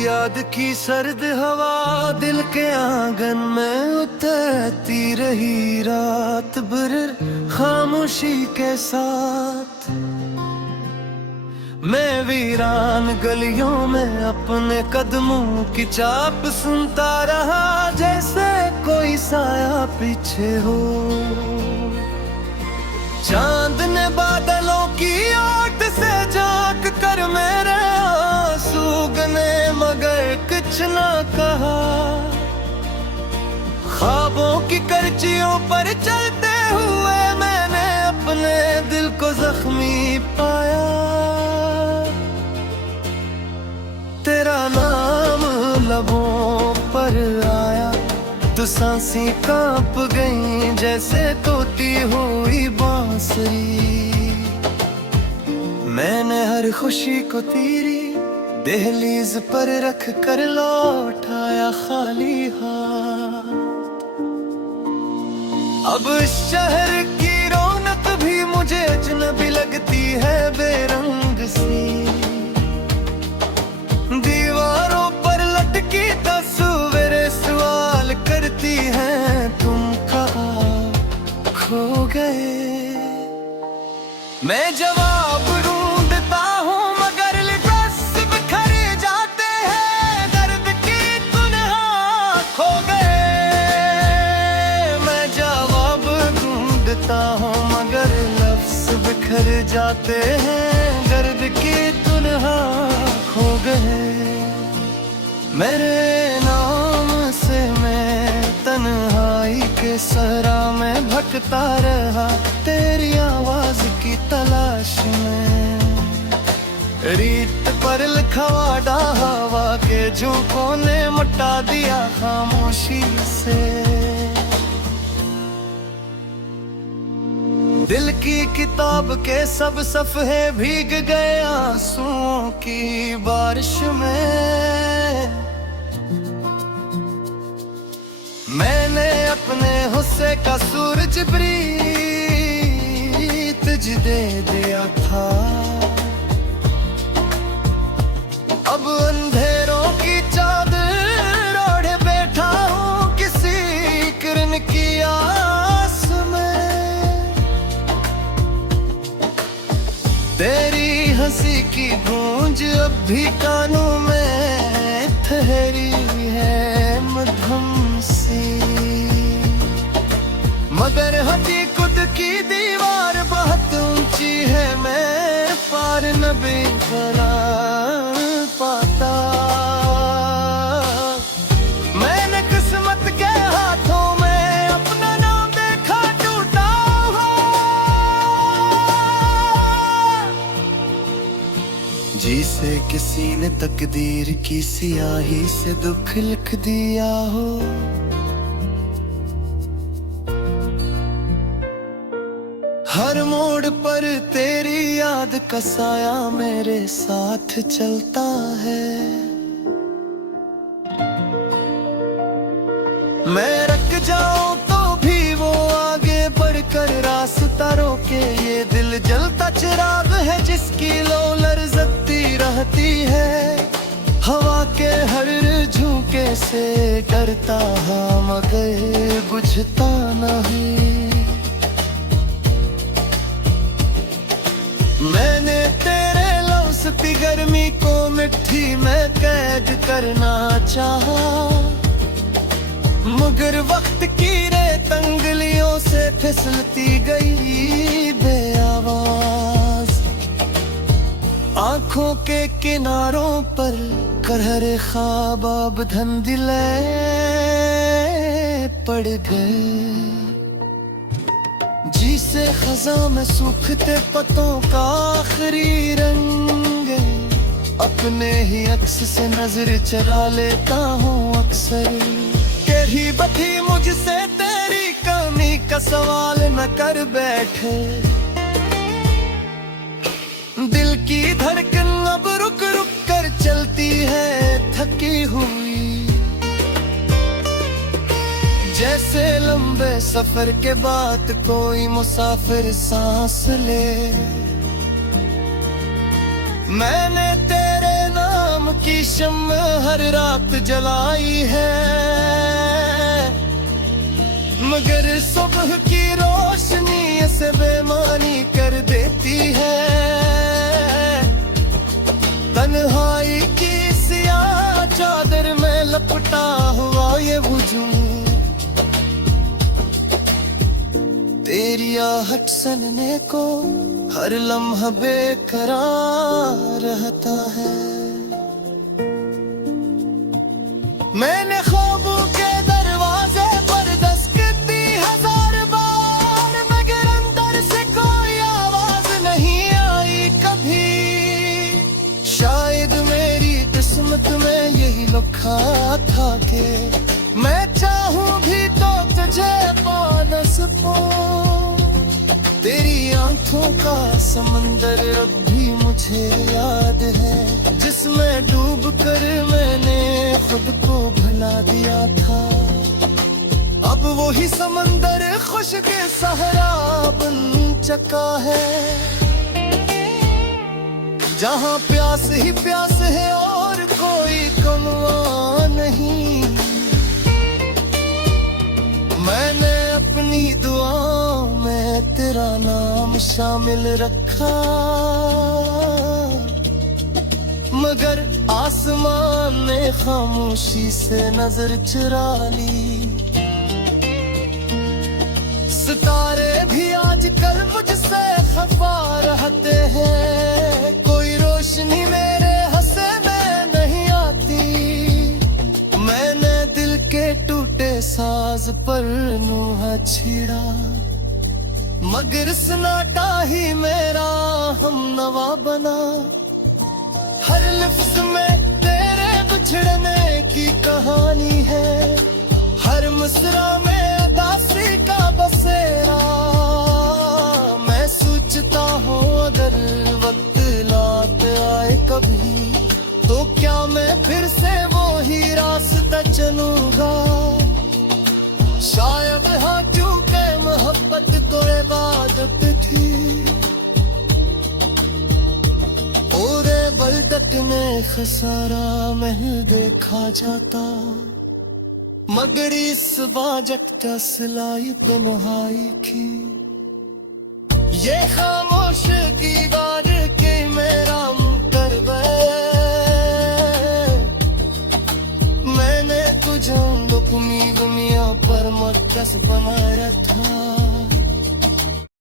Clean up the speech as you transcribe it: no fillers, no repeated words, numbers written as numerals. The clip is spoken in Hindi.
याद की सर्द हवा दिल के आंगन में उतरती रही रात भर खामोशी के साथ। मैं वीरान गलियों में अपने कदमों की चाप सुनता रहा, जैसे कोई साया पीछे हो। चांद ने बादलों की ओट से झांक कर मेरे आंसू गने, मगर कुछ ना कहा। ख्वाबों की करचियों पर चलते हुए मैंने अपने दिल को जख्मी पाया। तेरा नाम लबों पर आया तो सांसें कांप गईं, जैसे टूटी हुई बांसुरी। मैंने हर खुशी को तेरी दहलीज पर रख कर लौटाया खाली हाथ। अब इस शहर की रौनक भी मुझे अजनबी लगती है, बेरंग सी। दीवारों पर लटकी तस्वीरें सवाल करती हैं, तुम कहाँ खो गए। मैं जवाब ढूंढता हूँ मगर लिबास बिखर जाते हैं, दर्द की तन्हा खो गए। मैं जवाब ढूंढता हूँ मगर लफ्ज़ बिखर जाते हैं, दर्द की तन्हा खो गए। मेरे नाम से मैं तन्हाई के सहरा में भटकता रहा, तेरी आवाज की तलाश में। रीत पर लिखवाड़ा हवा के झोंकों ने मिटा दिया खामोशी से। दिल की किताब के सब सफ़े भीग गए आंसुओं की बारिश में। मैंने अपने हुस्से का सूरज भी तुझे दे दिया था। अब अंधेरों की चादर ओढ़े बैठा हूँ किसी किरण की आस में। तेरी हंसी की गूंज अब भी कानों में ठहरी है मधुम सी, मगर हटी खुद की दीवार बहुत ऊंची है, मैं पार न भी बना पाता। मैंने किस्मत के हाथों में अपना नाम देखा टूटा हुआ। जिसे किसी ने तकदीर की सियाही से दुख लिख दिया हो। हर मोड़ पर तेरी याद का साया मेरे साथ चलता है। मैं रख जाऊं तो भी वो आगे बढ़कर रास्ता रोके। ये दिल जलता चिराग है जिसकी लो लरजती रहती है। हवा के हर झोंके से डरता हाँ मगर बुझता नहीं। मैंने तेरे लफ्ज़ की गर्मी को मिट्टी में कैद करना चाहा, मगर वक्त की रेत अंगुलियों से फिसलती गई बेआवाज। आंखों के किनारों पर करहरे ख्वाब अब धुंधले पड़ गए। जिसे खज़ां में सूखते पत्तों का आखिरी रंग, अपने ही अक्स से नजर चला लेता हूँ अक्सर। कहीं बधी मुझसे तेरी कमी का सवाल न कर बैठे। दिल की धड़कन अब रुक रुक कर चलती है थकी हुई, जैसे लंबे सफर के बाद कोई मुसाफिर सांस ले। मैंने तेरे नाम की शम्म हर रात जलाई है, मगर सुबह की रोशनी ऐसे बेमानी कर देती है। तन्हाई की सियाह चादर में लपटा हुआ ये वजूद, तेरी आहट सनने को हर लम्हा बेकरार रहता है। मैंने ख्वाबों के दरवाजे पर दस्तक दी 1000 बार, मगर अंदर से कोई आवाज नहीं आई कभी। शायद मेरी किस्मत में यही लिखा था कि मैं चाहूं भी तो तुझे पा न सकूं। तेरी आंखों का समंदर अब भी मुझे याद है, जिसमें डूब कर मैंने खुद को भुला दिया था। अब वही समंदर खुश्क सहरा बन चुका है, जहाँ प्यास ही प्यास है और कोई कमवा नहीं। मैंने अपनी दुआओं में तेरा नाम शामिल रखा, मगर आसमान ने खामोशी से नजर चुरा ली। सितारे भी आजकल मुझसे खफा रहते हैं, कोई रोशनी मेरे हंसे में नहीं आती। मैंने दिल के टूटे साज पर नूह छेड़ा, मगर सन्नाटा ही मेरा हमनवा बना। हर लफ्ज में तेरे बिछड़ने की कहानी है, हर मुस्रा में उदासी का बसेरा। मैं सोचता हूँ अगर वक्त लात आए कभी, तो क्या मैं फिर से वो ही रास्ता चलूंगा। शायद हाँ, क्योंकि मोहब्बत तो इबादत थी। पूरे बल्दक में खसारा महल देखा जाता, मगर इस बाजट का सिलाई तन्हाई की। ये खामोश दीवार के मेरा मुंह कर गए, मैंने तुझे दुनिया पर मुद्दस बनाया था।